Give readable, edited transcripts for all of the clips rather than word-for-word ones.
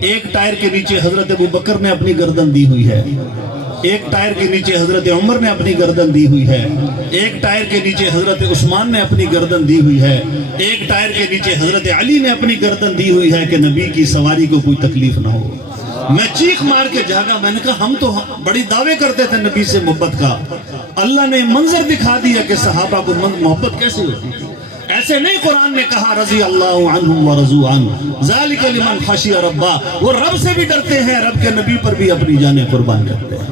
ایک ٹائر کے نیچے حضرت ابو بکر نے اپنی گردن دی ہوئی ہے، ایک ٹائر کے نیچے حضرت عمر نے اپنی گردن دی ہوئی ہے، ایک ٹائر کے نیچے حضرت عثمان نے اپنی گردن دی ہوئی ہے، ایک ٹائر کے نیچے حضرت علی نے اپنی گردن دی ہوئی ہے کہ نبی کی سواری کو کوئی تکلیف نہ ہو۔ میں چیخ مار کے جاگا، میں نے کہا ہم تو بڑی دعوے کرتے تھے نبی سے محبت کا، اللہ نے منظر دکھا دیا کہ صحابہ کو محبت کیسے ہوتی ہے۔ ایسے نہیں قرآن نے کہا رضی اللہ عنہم ورضوا عنہ ذالک لمن خشی ربہ، وہ رب سے بھی ڈرتے ہیں، رب کے نبی پر بھی اپنی جانیں قربان کرتے ہیں،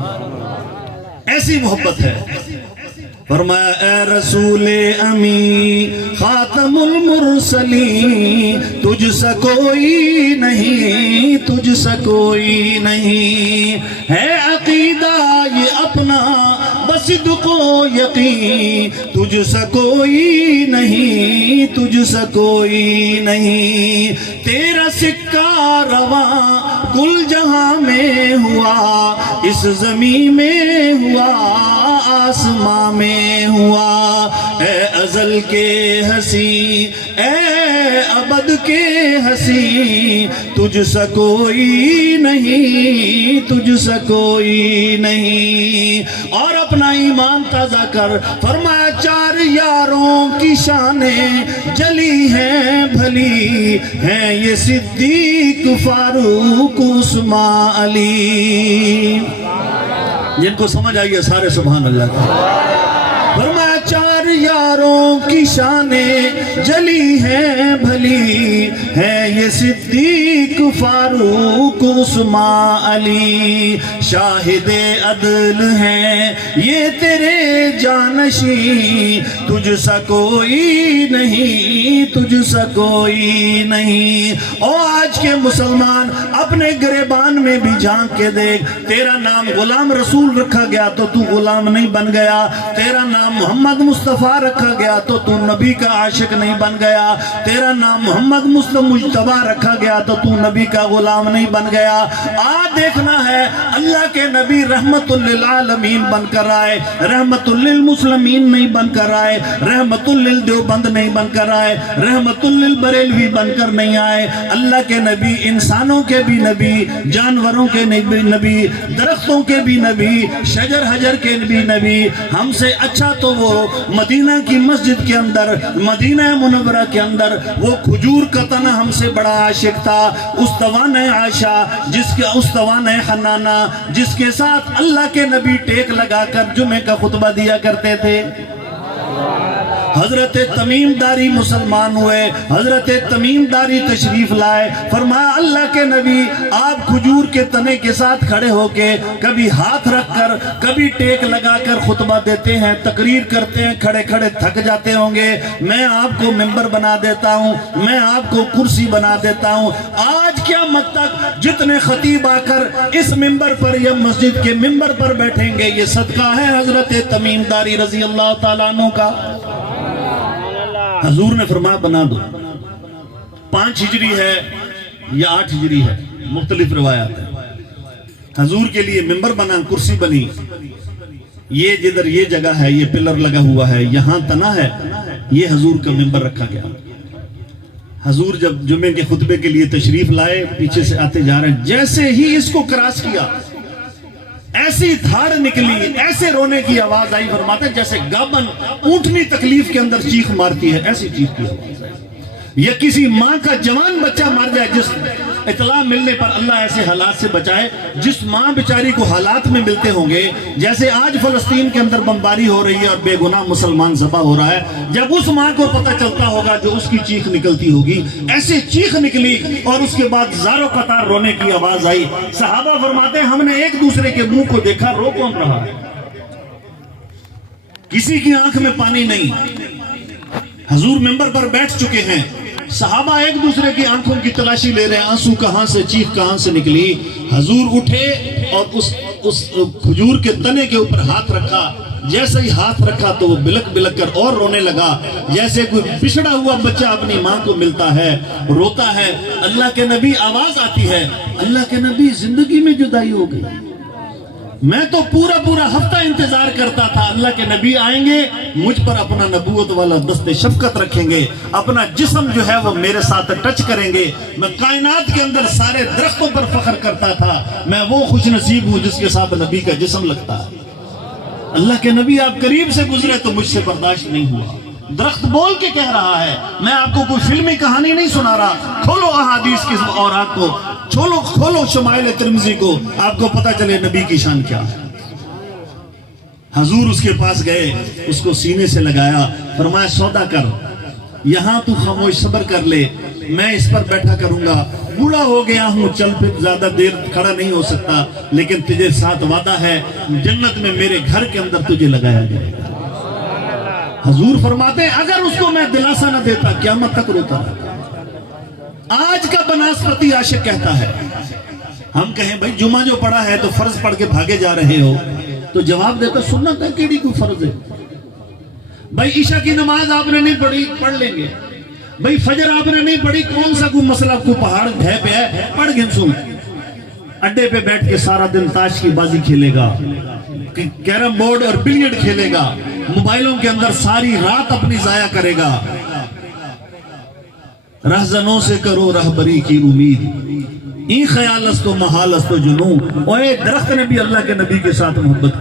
ایسی محبت ہے۔ فرمایا اے رسول امی خاتم المرسلین، تجھ سا کوئی نہیں، تجھ سا کوئی نہیں، ہے عقیدہ یہ اپنا بس صدق و یقین، تجھ سا کوئی نہیں، تجھ سا کوئی نہیں، تیرا سکہ رواں کل جہاں میں ہوا، اس زمین میں ہوا، آسمان میں ہوا، اے ازل کے ہنسی، اے ابد کے ہنسی، تجھ سا کوئی نہیں، تجھ سا کوئی نہیں۔ اور اپنا ایمان تازہ کر، فرمایا چار یاروں کی شانیں جلی ہیں بھلی ہیں، یہ صدیق فاروق عثمان علی۔ جن کو سمجھ آئیے سارے سبحان اللہ کا۔ فرمایا چار یاروں کی شانیں جلی ہیں بھلی ہیں، یہ صدیق فاروق عثمان علی، شاہد عدل ہیں یہ تیرے جانشین، تجھ سا کوئی نہیں، تجھ سا کوئی نہیں۔ اور آج کے مسلمان اپنے گریبان میں بھی جھانک کے دیکھ، تیرا نام غلام رسول رکھا گیا تو تو غلام نہیں بن گیا، تیرا نام محمد مصطفیٰ رکھا گیا تو تو نبی کا عاشق نہیں بن گیا، تیرا نام محمد مجتبیٰ رکھا گیا تو تو نبی کا غلام نہیں بن گیا۔ آج دیکھنا ہے اللہ کے نبی رحمت للعالمین بن کر آئے، رحمت للمسلمین نہیں بن کر آئے، رحمت للدیوبند نہیں بن کر آئے، رحمت للبریلوی بن کر نہیں آئے۔ اللہ کے نبی انسانوں کے بھی نبی، جانوروں کے بھی نبی، درختوں کے بھی نبی، شجر حجر کے بھی نبی۔ ہم سے اچھا تو وہ مدینہ کی مسجد کے اندر، مدینہ منورہ کے اندر وہ کھجور کا تنہ ہم سے بڑا عاشق تھا، استوان عائشہ، جس کے استوان حنانہ، جس کے ساتھ اللہ کے نبی ٹیک لگا کر جمعے کا خطبہ دیا کرتے تھے۔ حضرت تمیم داری مسلمان ہوئے، حضرت تمیم داری تشریف لائے، فرمایا اللہ کے نبی آپ کھجور کے تنے کے ساتھ کھڑے ہو کے کبھی ہاتھ رکھ کر کبھی ٹیک لگا کر خطبہ دیتے ہیں، تقریر کرتے ہیں، کھڑے کھڑے تھک جاتے ہوں گے، میں آپ کو ممبر بنا دیتا ہوں، میں آپ کو کرسی بنا دیتا ہوں۔ آج قیامت تک جتنے خطیب آ کر اس ممبر پر یا مسجد کے ممبر پر بیٹھیں گے، یہ صدقہ ہے حضرت تمیم داری رضی اللہ تعالیٰ عنہ کا۔ حضور نے فرمایا بنا دو، 5 ہجری ہے یا 8 ہجری ہے، مختلف روایات ہیں۔ حضور کے لیے ممبر بنا، کرسی بنی، یہ جدھر یہ جگہ ہے، یہ پلر لگا ہوا ہے، یہاں تنا ہے، یہ حضور کا ممبر رکھا گیا۔ حضور جب جمعے کے خطبے کے لیے تشریف لائے، پیچھے سے آتے جا رہے ہیں، جیسے ہی اس کو کراس کیا ایسی دھاڑ نکلی، ایسے رونے کی آواز آئی، فرماتے ہیں جیسے گابن اونٹنی تکلیف کے اندر چیخ مارتی ہے، ایسی چیخ کی آواز ہے۔ یا کسی ماں کا جوان بچہ مر جائے، جس اطلاع ملنے پر اللہ ایسے حالات سے بچائے، جس ماں بیچاری کو حالات میں ملتے ہوں گے، جیسے آج فلسطین کے اندر بمباری ہو رہی ہے اور بے گناہ مسلمان ذبح ہو رہا ہے، جب اس ماں کو پتہ چلتا ہوگا جو اس کی چیخ نکلتی ہوگی، ایسے چیخ نکلی اور اس کے بعد زارو قطار رونے کی آواز آئی۔ صحابہ فرماتے ہیں ہم نے ایک دوسرے کے منہ کو دیکھا، رو کون رہا ہے، کسی کی آنکھ میں پانی نہیں۔ حضور ممبر پر بیٹھ چکے ہیں، صحابہ ایک دوسرے کی آنکھوں کی تلاشی لے رہے ہیں، آنسو کہاں سے، چیخ کہاں سے نکلی۔ حضور اٹھے اور اس کھجور کے تنے کے اوپر ہاتھ رکھا، جیسے ہی ہاتھ رکھا تو وہ بلک بلک کر اور رونے لگا، جیسے کوئی بچھڑا ہوا بچہ اپنی ماں کو ملتا ہے، روتا ہے۔ اللہ کے نبی آواز آتی ہے، اللہ کے نبی زندگی میں جدائی ہو گئی، میں تو پورا پورا ہفتہ انتظار کرتا تھا اللہ کے نبی آئیں گے، مجھ پر اپنا نبوت والا دست شفقت رکھیں گے، اپنا جسم جو ہے وہ میرے ساتھ ٹچ کریں گے۔ میں کائنات کے اندر سارے درختوں پر فخر کرتا تھا، میں وہ خوش نصیب ہوں جس کے ساتھ نبی کا جسم لگتا ہے۔ اللہ کے نبی آپ قریب سے گزرے تو مجھ سے برداشت نہیں ہوا۔ درخت بول کے کہہ رہا ہے، میں آپ کو کوئی فلمی کہانی نہیں سنا رہا۔ کھولو احادیث کی اوراق کو، کھولو شمائل ترمذی کو، آپ کو پتہ چلے نبی کی شان کیا ہے۔ حضور اس کے پاس گئے، اس کو سینے سے لگایا، فرمایا سودا کر، یہاں تو خاموش صبر کر لے، میں اس پر بیٹھا کروں گا، بوڑھا ہو گیا ہوں، چل پھر زیادہ دیر کھڑا نہیں ہو سکتا، لیکن تجھے ساتھ وعدہ ہے جنت میں میرے گھر کے اندر تجھے لگایا جائے گا۔ حضور فرماتے ہیں اگر اس کو میں دلاسا نہ دیتا قیامت تک روتا رہتا۔ آج کا بناسپتی عاشق کہتا ہے، ہم کہیں بھائی جمعہ جو پڑھا ہے تو فرض پڑھ کے بھاگے جا رہے ہو، تو جواب دیتا سنت ہے کیڑی کوئی فرض ہے، بھائی عشاء کی نماز آپ نے نہیں پڑھی پڑھ لیں گے، بھائی فجر آپ نے نہیں پڑھی کون سا کوئی مسئلہ کو پہاڑ ہے پہ ہے پڑھ گھنسوں، اڈے پہ بیٹھ کے سارا دن تاش کی بازی کھیلے گا، کیرم بورڈ اور بلیئرڈ کھیلے گا، موبائلوں کے اندر ساری رات اپنی ضائع کرے گا۔ رہزنوں سے کرو رہبری کی امید، این خیال است و محال است و جنوں۔ اور ایک درخت نے بھی اللہ کے نبی کے ساتھ محبت